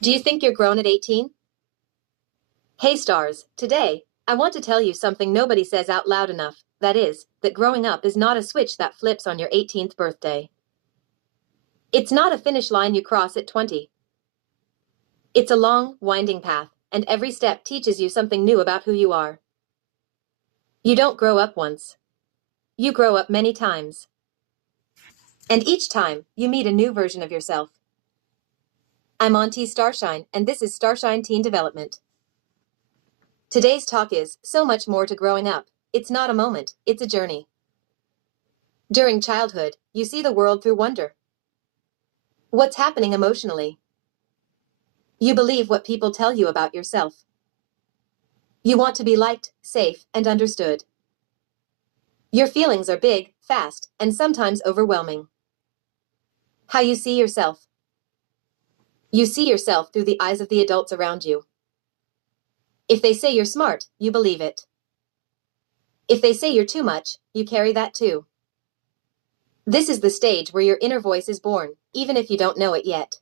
Do you think you're grown at 18? Hey stars, today, I want to tell you something nobody says out loud enough. That is, that growing up is not a switch that flips on your 18th birthday. It's not a finish line you cross at 20. It's a long, winding path, and every step teaches you something new about who you are. You don't grow up once. You grow up many times. And each time, you meet a new version of yourself. I'm Auntie Starshine, and this is Starshine Teen Development. Today's talk is so much more to growing up. It's not a moment, it's a journey. During childhood, you see the world through wonder. What's happening emotionally? You believe what people tell you about yourself. You want to be liked, safe, and understood. Your feelings are big, fast, and sometimes overwhelming. How you see yourself. You see yourself through the eyes of the adults around you. If they say you're smart, you believe it. If they say you're too much, you carry that too. This is the stage where your inner voice is born, even if you don't know it yet.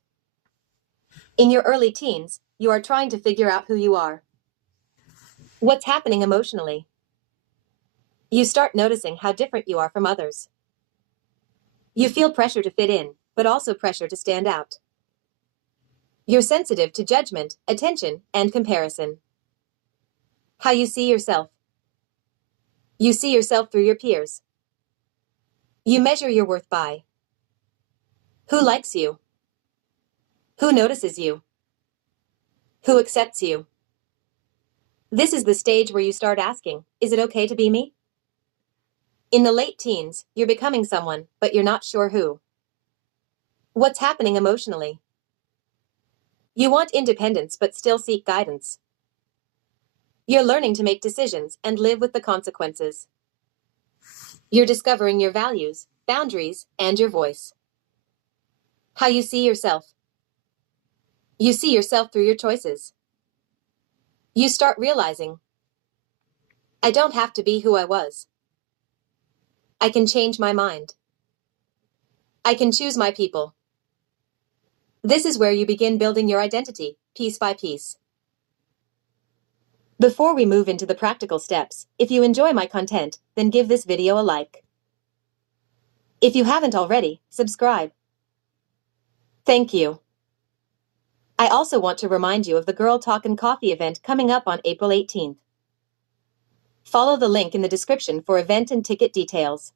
In your early teens, you are trying to figure out who you are. What's happening emotionally? You start noticing how different you are from others. You feel pressure to fit in, but also pressure to stand out. You're sensitive to judgment, attention, and comparison. How you see yourself. You see yourself through your peers. You measure your worth by who likes you, who notices you, who accepts you. This is the stage where you start asking, is it okay to be me? In the late teens, you're becoming someone, but you're not sure who. What's happening emotionally? You want independence but still seek guidance. You're learning to make decisions and live with the consequences. You're discovering your values, boundaries, and your voice. How you see yourself. You see yourself through your choices. You start realizing, I don't have to be who I was. I can change my mind. I can choose my people. This is where you begin building your identity, piece by piece. Before we move into the practical steps, if you enjoy my content, then give this video a like. If you haven't already, subscribe. Thank you. I also want to remind you of the Girl Talk and Coffee event coming up on April 18th. Follow the link in the description for event and ticket details.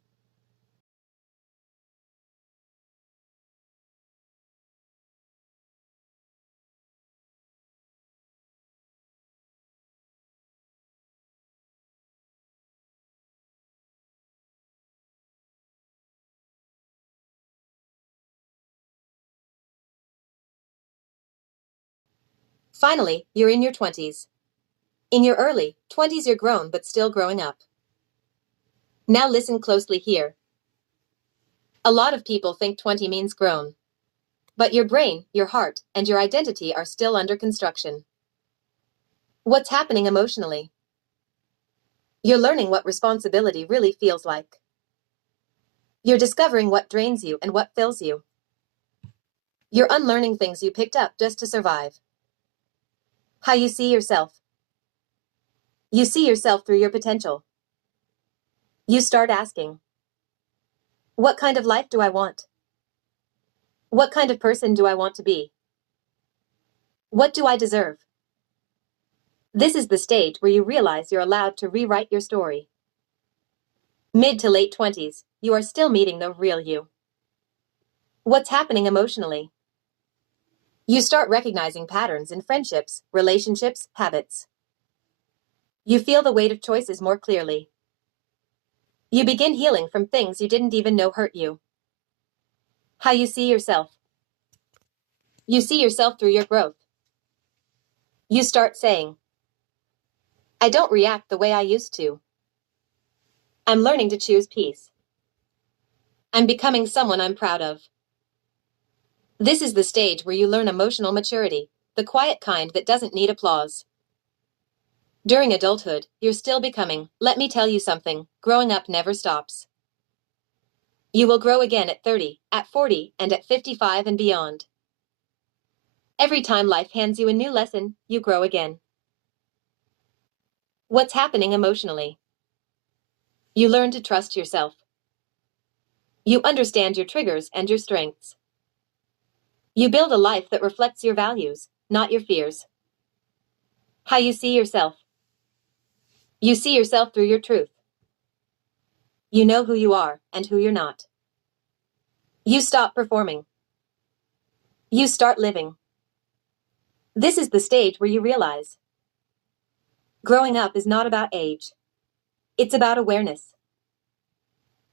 Finally, you're in your 20s. In your early 20s, you're grown but still growing up. Now listen closely here. A lot of people think 20 means grown. But your brain, your heart, and your identity are still under construction. What's happening emotionally? You're learning what responsibility really feels like. You're discovering what drains you and what fills you. You're unlearning things you picked up just to survive. How you see yourself. You see yourself through your potential. You start asking, what kind of life do I want? What kind of person do I want to be? What do I deserve? This is the stage where you realize you're allowed to rewrite your story. Mid to late 20s, you are still meeting the real you. What's happening emotionally? You start recognizing patterns in friendships, relationships, habits. You feel the weight of choices more clearly. You begin healing from things you didn't even know hurt you. How you see yourself. You see yourself through your growth. You start saying, I don't react the way I used to. I'm learning to choose peace. I'm becoming someone I'm proud of. This is the stage where you learn emotional maturity, the quiet kind that doesn't need applause. During adulthood, you're still becoming. Let me tell you something, growing up never stops. You will grow again at 30, at 40, and at 55 and beyond. Every time life hands you a new lesson, you grow again. What's happening emotionally? You learn to trust yourself. You understand your triggers and your strengths. You build a life that reflects your values, not your fears. How you see yourself. You see yourself through your truth. You know who you are and who you're not. You stop performing. You start living. This is the stage where you realize growing up is not about age. It's about awareness.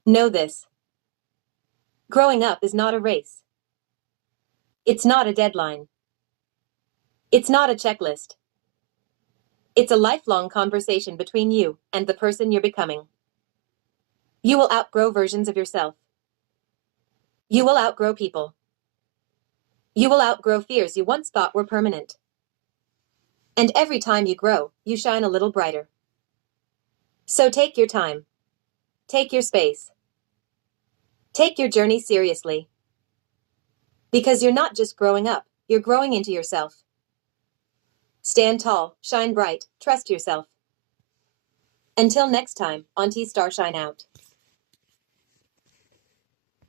Know this. Growing up is not a race. It's not a deadline. It's not a checklist. It's a lifelong conversation between you and the person you're becoming. You will outgrow versions of yourself. You will outgrow people. You will outgrow fears you once thought were permanent. And every time you grow, you shine a little brighter. So take your time. Take your space. Take your journey seriously. Because you're not just growing up, you're growing into yourself. Stand tall, shine bright, trust yourself. Until next time, Auntie Starshine out.